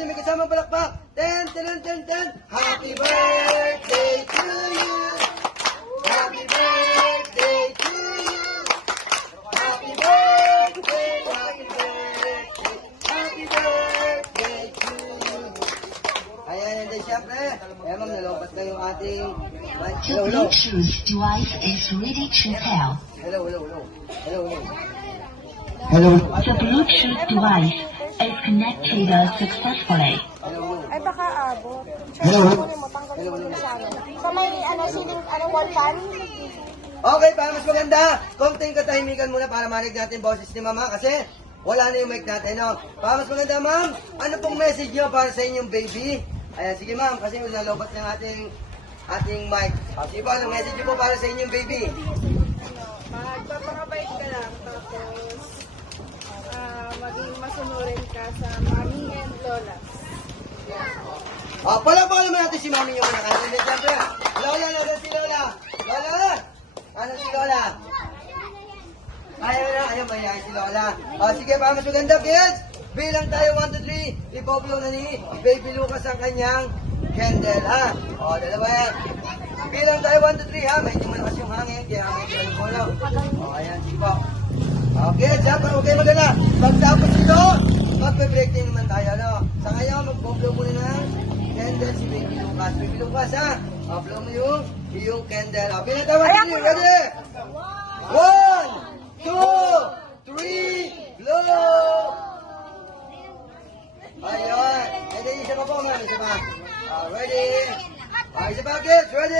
Ayan, may kasamang palakpak. 10, 10, 10, 10. Happy birthday to you. Happy birthday to you. Happy birthday, happy birthday. Happy birthday to you. Ayan, then syempre. Ayan, ma'am, nalopat na yung ating... The Bluetooth device is ready to pair. Hello, hello, hello. Hello, hello. Hello. The Bluetooth device is connected successfully. Ay, baka abot. Hello. Kunin mo, tanggalin mo yung sa akin. Sa may, ceiling, wall fan? Okay, para mas maganda, konting katahimikan muna para marinig natin boses ni Mama kasi wala na yung mic natin, no? Para mas maganda, ma'am, ano pong message nyo para sa inyong baby? Ayan, sige ma'am, kasi nalobat ng ating mic. Sige po, anong message nyo po para sa inyong baby? Magpapakabait ka lang, tapos maging masunurin ka sa mommy and lola. Palakpakan naman natin si Mami yung anak. Hindi, siyempre. Lola, Lola, si Lola. Lola! Ano si Lola? Ayaw mayayain si Lola. Sige, para mas maganda, kids. Bilang tayo, 1, 2, 3. Ipoplo na ni Baby Lucas ang kanyang candle, ha? Dalawa yan. Bilang tayo, 1, 2, 3, ha? Medyo malakas yung hangin, kaya medyo alukolo. Ayan, sige po. Okay, dyan, okay maganda. Pagtapos ito, magpe-break din naman tayo, no? Sa ngayon, mag-blow muna ng candle si Baby Lucas. Baby Lucas, ha? Blow mo yung candle. Bilang tayo, 1, 2, 3, ready? 1, 2, 3, blow! Ayun. And then, isa pa po, ma'am. Isa pa. Ready? Isa pa, kids. Ready?